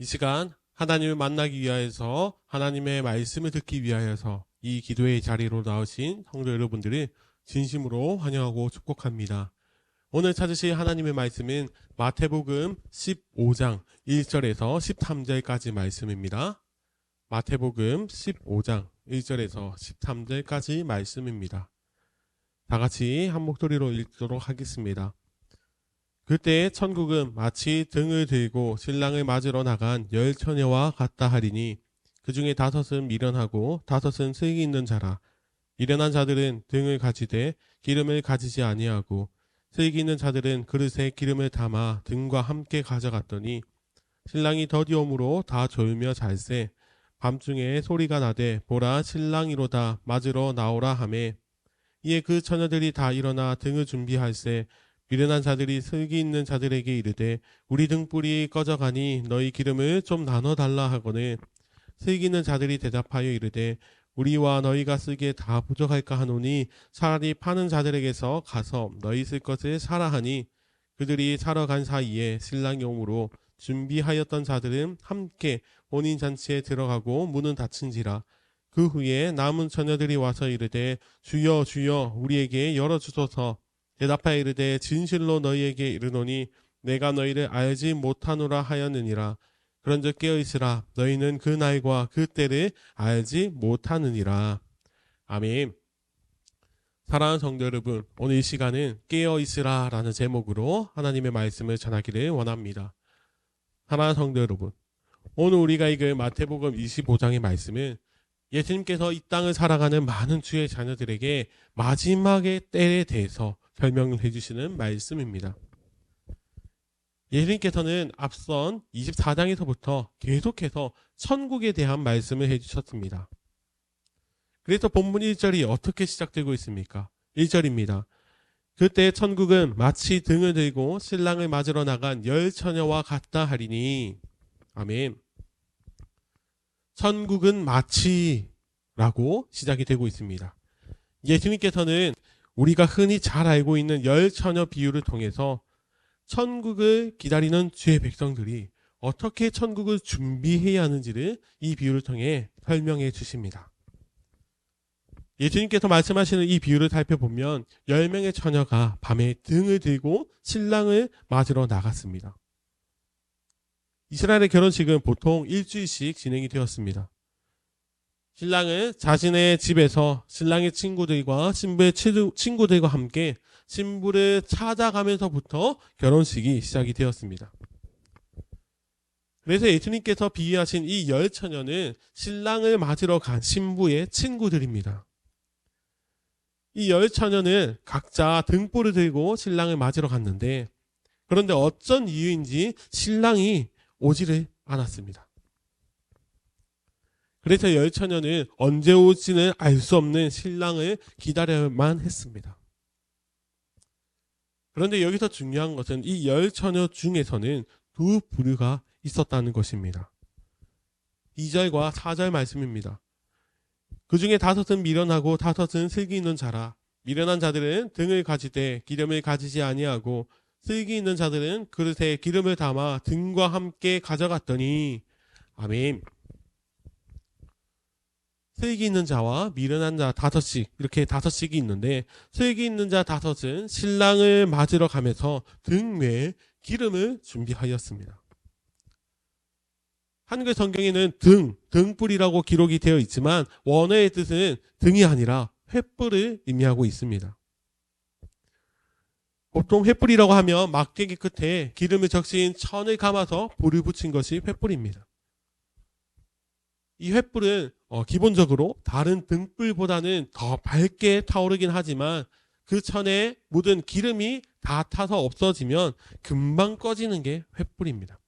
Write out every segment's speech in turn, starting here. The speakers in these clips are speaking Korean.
이 시간 하나님을 만나기 위하여서 하나님의 말씀을 듣기 위하여서 이 기도의 자리로 나오신 성도 여러분들을 진심으로 환영하고 축복합니다. 오늘 찾으실 하나님의 말씀은 마태복음 15장 1절에서 13절까지 말씀입니다. 마태복음 15장 1절에서 13절까지 말씀입니다. 다 같이 한 목소리로 읽도록 하겠습니다. 그때 천국은 마치 등을 들고 신랑을 맞으러 나간 10처녀와 같다 하리니 그 중에 5은 미련하고 5은 슬기 있는 자라. 미련한 자들은 등을 가지되 기름을 가지지 아니하고 슬기 있는 자들은 그릇에 기름을 담아 등과 함께 가져갔더니 신랑이 더디옴으로 다 졸며 잘세. 밤중에 소리가 나되 보라 신랑이로다 맞으러 나오라 하매 이에 그 처녀들이 다 일어나 등을 준비할세. 미련한 자들이 슬기 있는 자들에게 이르되 우리 등불이 꺼져가니 너희 기름을 좀 나눠달라 하거늘 슬기 있는 자들이 대답하여 이르되 우리와 너희가 쓰기에 다 부족할까 하노니 차라리 파는 자들에게서 가서 너희 쓸 것을 사라 하니 그들이 사러 간 사이에 신랑이 오므로 준비하였던 자들은 함께 혼인잔치에 들어가고 문은 닫힌지라. 그 후에 남은 처녀들이 와서 이르되 주여 주여 우리에게 열어주소서. 대답하여 이르되 진실로 너희에게 이르노니 내가 너희를 알지 못하노라 하였느니라. 그런즉 깨어있으라. 너희는 그 날과 그 때를 알지 못하느니라. 아멘. 사랑하는 성도 여러분, 오늘 이 시간은 깨어있으라 라는 제목으로 하나님의 말씀을 전하기를 원합니다. 사랑하는 성도 여러분, 오늘 우리가 읽을 마태복음 25장의 말씀은 예수님께서 이 땅을 살아가는 많은 주의 자녀들에게 마지막의 때에 대해서 설명을 해주시는 말씀입니다. 예수님께서는 앞선 24장에서부터 계속해서 천국에 대한 말씀을 해주셨습니다. 그래서 본문 1절이 어떻게 시작되고 있습니까? 1절입니다. 그때 천국은 마치 등을 들고 신랑을 맞으러 나간 10처녀와 같다 하리니. 아멘. 천국은 마치라고 시작이 되고 있습니다. 예수님께서는 우리가 흔히 잘 알고 있는 10처녀 비유를 통해서 천국을 기다리는 주의 백성들이 어떻게 천국을 준비해야 하는지를 이 비유를 통해 설명해 주십니다. 예수님께서 말씀하시는 이 비유를 살펴보면 10명의 처녀가 밤에 등을 들고 신랑을 맞으러 나갔습니다. 이스라엘의 결혼식은 보통 일주일씩 진행이 되었습니다. 신랑은 자신의 집에서 신랑의 친구들과 신부의 친구들과 함께 신부를 찾아가면서부터 결혼식이 시작이 되었습니다. 그래서 예수님께서 비유하신 이 10처녀는 신랑을 맞으러 간 신부의 친구들입니다. 이 10처녀는 각자 등불을 들고 신랑을 맞으러 갔는데 그런데 어쩐 이유인지 신랑이 오지를 않았습니다. 그래서 10처녀는 언제 올지는 알 수 없는 신랑을 기다려야만 했습니다. 그런데 여기서 중요한 것은 이 10처녀 중에서는 두 부류가 있었다는 것입니다. 2절과 4절 말씀입니다. 그 중에 5은 미련하고 5은 슬기 있는 자라. 미련한 자들은 등을 가지되 기름을 가지지 아니하고 슬기 있는 자들은 그릇에 기름을 담아 등과 함께 가져갔더니. 아멘. 슬기 있는 자와 미련한 자 5씩, 이렇게 5씩이 있는데 슬기 있는 자 5은 신랑을 맞으러 가면서 등 위에 기름을 준비하였습니다. 한글 성경에는 등불이라고 기록이 되어 있지만 원어의 뜻은 등이 아니라 횃불을 의미하고 있습니다. 보통 횃불이라고 하면 막대기 끝에 기름을 적신 천을 감아서 불을 붙인 것이 횃불입니다. 이 횃불은 기본적으로 다른 등불보다는 더 밝게 타오르긴 하지만 그 천에 묻은 기름이 다 타서 없어지면 금방 꺼지는 게 횃불입니다.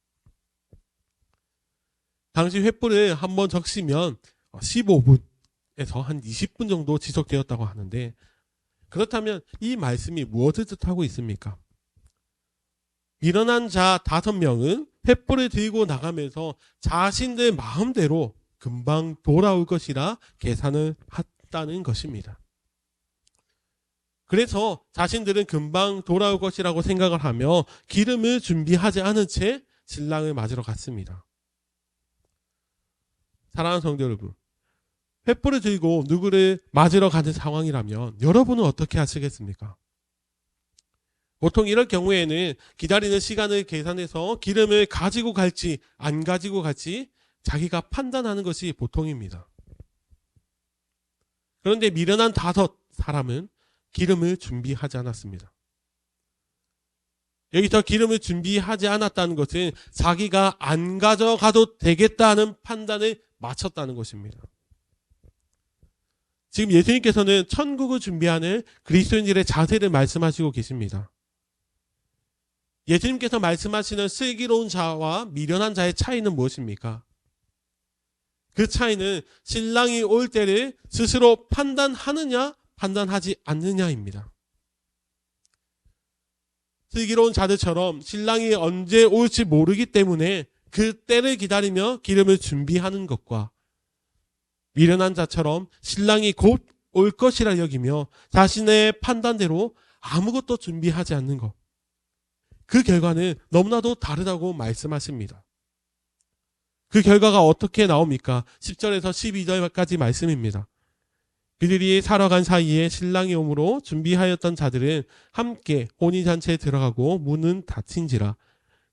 당시 횃불을 한번 적시면 15분에서 한 20분 정도 지속되었다고 하는데 그렇다면 이 말씀이 무엇을 뜻하고 있습니까? 미련한 자 5명은 횃불을 들고 나가면서 자신들 마음대로 금방 돌아올 것이라 계산을 했다는 것입니다. 그래서 자신들은 금방 돌아올 것이라고 생각을 하며 기름을 준비하지 않은 채 신랑을 맞으러 갔습니다. 사랑하는 성도 여러분, 횃불을 들고 누구를 맞으러 가는 상황이라면 여러분은 어떻게 하시겠습니까? 보통 이럴 경우에는 기다리는 시간을 계산해서 기름을 가지고 갈지 안 가지고 갈지 자기가 판단하는 것이 보통입니다. 그런데 미련한 5 사람은 기름을 준비하지 않았습니다. 여기서 기름을 준비하지 않았다는 것은 자기가 안 가져가도 되겠다는 판단을 마쳤다는 것입니다. 지금 예수님께서는 천국을 준비하는 그리스도인들의 자세를 말씀하시고 계십니다. 예수님께서 말씀하시는 슬기로운 자와 미련한 자의 차이는 무엇입니까? 그 차이는 신랑이 올 때를 스스로 판단하느냐 판단하지 않느냐입니다. 슬기로운 자들처럼 신랑이 언제 올지 모르기 때문에 그 때를 기다리며 기름을 준비하는 것과 미련한 자처럼 신랑이 곧 올 것이라 여기며 자신의 판단대로 아무것도 준비하지 않는 것. 그 결과는 너무나도 다르다고 말씀하십니다. 그 결과가 어떻게 나옵니까? 10절에서 12절까지 말씀입니다. 그들이 살아간 사이에 신랑이 오므로 준비하였던 자들은 함께 혼인잔치에 들어가고 문은 닫힌지라.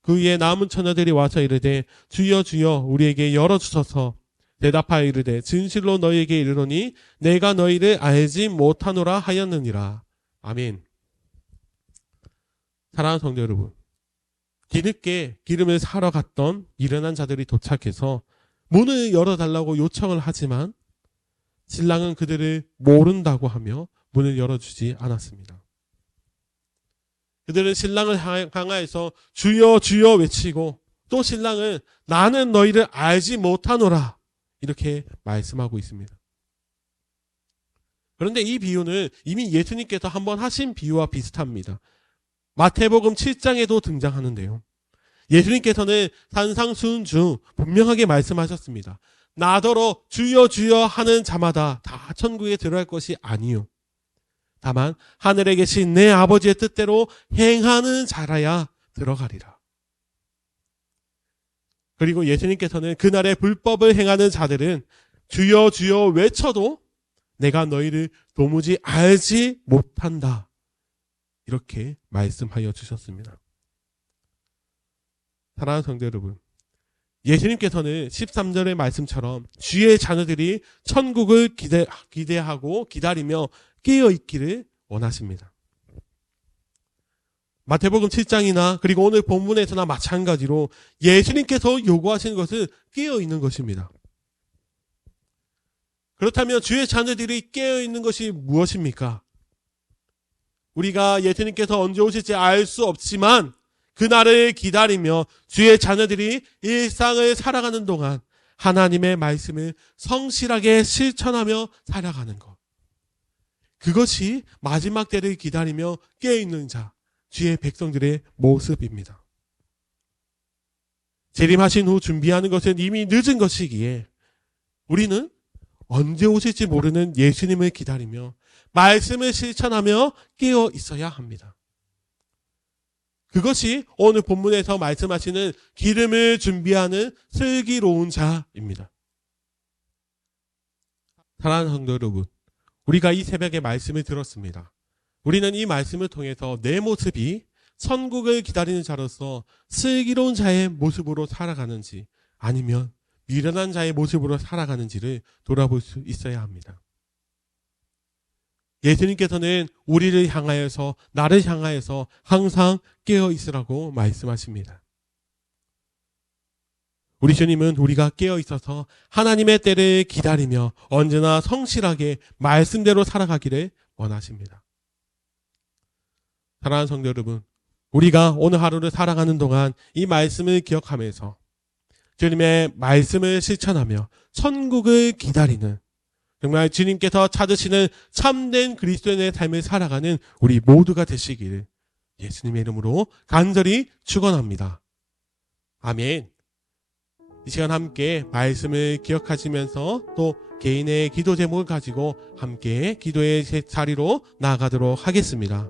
그 위에 남은 처녀들이 와서 이르되 주여 주여 우리에게 열어주소서. 대답하여 이르되 진실로 너희에게 이르노니 내가 너희를 알지 못하노라 하였느니라. 아멘. 사랑하는 성도 여러분, 뒤늦게 기름을 사러 갔던 미련한 자들이 도착해서 문을 열어달라고 요청을 하지만 신랑은 그들을 모른다고 하며 문을 열어주지 않았습니다. 그들은 신랑을 향하여서 주여 주여 외치고 또 신랑은 나는 너희를 알지 못하노라 이렇게 말씀하고 있습니다. 그런데 이 비유는 이미 예수님께서 한번 하신 비유와 비슷합니다. 마태복음 7장에도 등장하는데요. 예수님께서는 산상수훈 분명하게 말씀하셨습니다. 나더러 주여 주여 하는 자마다 다 천국에 들어갈 것이 아니요. 다만 하늘에 계신 내 아버지의 뜻대로 행하는 자라야 들어가리라. 그리고 예수님께서는 그날의 불법을 행하는 자들은 주여 주여 외쳐도 내가 너희를 도무지 알지 못한다. 이렇게 말씀하여 주셨습니다. 사랑하는 성도 여러분, 예수님께서는 13절의 말씀처럼 주의 자녀들이 천국을 기대하고 기다리며 깨어있기를 원하십니다. 마태복음 7장이나 그리고 오늘 본문에서나 마찬가지로 예수님께서 요구하시는 것은 깨어있는 것입니다. 그렇다면 주의 자녀들이 깨어있는 것이 무엇입니까? 우리가 예수님께서 언제 오실지 알 수 없지만 그날을 기다리며 주의 자녀들이 일상을 살아가는 동안 하나님의 말씀을 성실하게 실천하며 살아가는 것. 그것이 마지막 때를 기다리며 깨어있는 자, 주의 백성들의 모습입니다. 재림하신 후 준비하는 것은 이미 늦은 것이기에 우리는 언제 오실지 모르는 예수님을 기다리며 말씀을 실천하며 깨어 있어야 합니다. 그것이 오늘 본문에서 말씀하시는 기름을 준비하는 슬기로운 자입니다. 사랑하는 성도 여러분, 우리가 이 새벽에 말씀을 들었습니다. 우리는 이 말씀을 통해서 내 모습이 천국을 기다리는 자로서 슬기로운 자의 모습으로 살아가는지 아니면 미련한 자의 모습으로 살아가는지를 돌아볼 수 있어야 합니다. 예수님께서는 우리를 향하여서 나를 향하여서 항상 깨어 있으라고 말씀하십니다. 우리 주님은 우리가 깨어 있어서 하나님의 때를 기다리며 언제나 성실하게 말씀대로 살아가기를 원하십니다. 사랑하는 성도 여러분, 우리가 오늘 하루를 살아가는 동안 이 말씀을 기억하면서 주님의 말씀을 실천하며 천국을 기다리는 정말 주님께서 찾으시는 참된 그리스도인의 삶을 살아가는 우리 모두가 되시기를 예수님의 이름으로 간절히 축원합니다. 아멘. 이 시간 함께 말씀을 기억하시면서 또 개인의 기도 제목을 가지고 함께 기도의 자리로 나아가도록 하겠습니다.